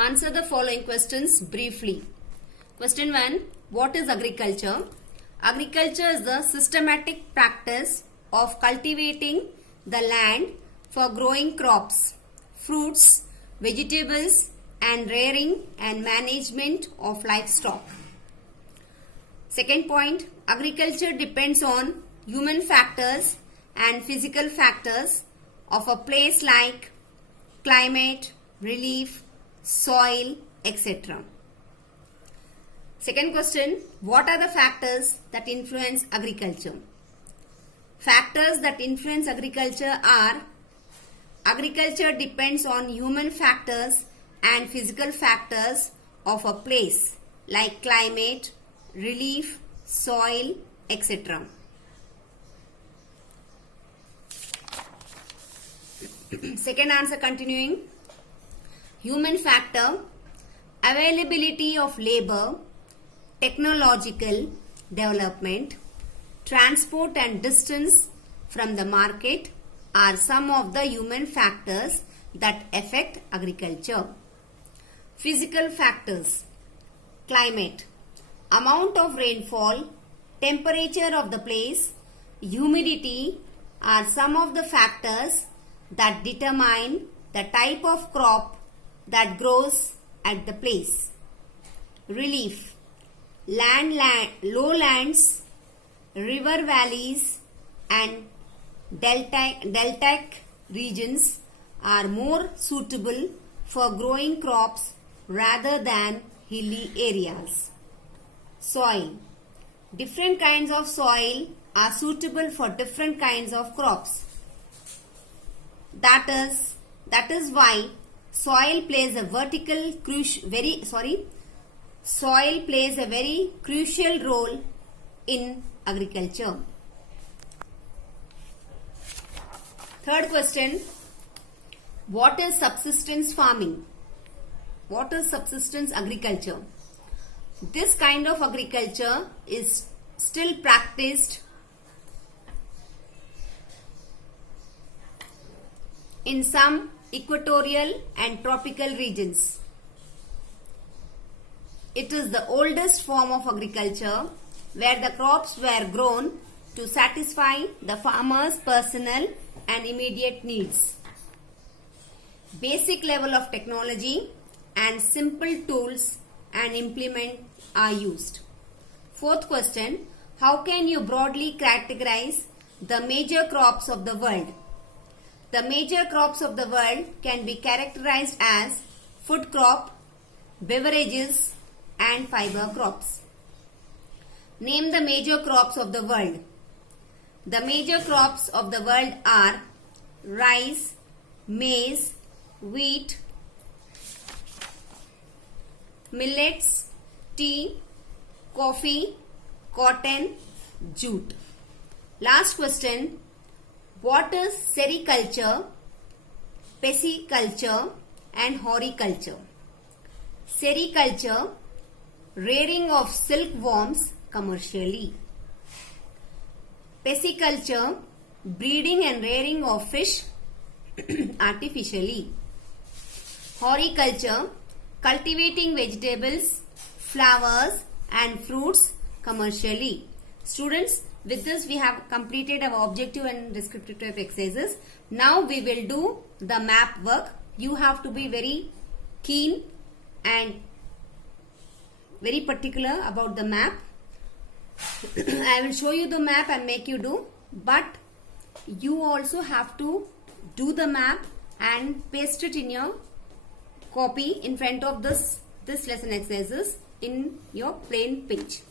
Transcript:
Answer the following questions briefly. Question 1. What is agriculture? Agriculture is the systematic practice of cultivating the land for growing crops, fruits, vegetables, and rearing and management of livestock. Second point, agriculture depends on human factors and physical factors of a place like climate, relief, soil, etc. Second question, what are the factors that influence agriculture? Factors that influence agriculture are: agriculture depends on human factors and physical factors of a place like climate, relief, soil, etc. Second answer continuing. Human factor, availability of labor, technological development, transport and distance from the market are some of the human factors that affect agriculture. Physical factors, climate, amount of rainfall, temperature of the place, humidity are some of the factors that determine the type of crop that grows at the place. Relief, lowlands, river valleys and deltaic regions are more suitable for growing crops rather than hilly areas. Soil, different kinds of soil are suitable for different kinds of crops. That is why soil plays a very crucial role in agriculture. Third question, what is subsistence farming? What is subsistence agriculture? This kind of agriculture is still practiced in some equatorial and tropical regions. It is the oldest form of agriculture where the crops were grown to satisfy the farmer's personal and immediate needs. Basic level of technology and simple tools and implement are used. Fourth question, how can you broadly categorize the major crops of the world? The major crops of the world can be characterized as food crop, beverages, and fiber crops. Name the major crops of the world. The major crops of the world are rice, maize, wheat, millets, tea, coffee, cotton, jute. Last question. What is sericulture, pisciculture and horticulture? Sericulture, rearing of silkworms commercially. Pisciculture, breeding and rearing of fish artificially. Horticulture, cultivating vegetables, flowers and fruits commercially. Students, with this we have completed our objective and descriptive type exercises. Now we will do the map work. You have to be very keen and very particular about the map. I will show you the map and make you do, but you also have to do the map and paste it in your copy in front of this lesson exercises in your plain page.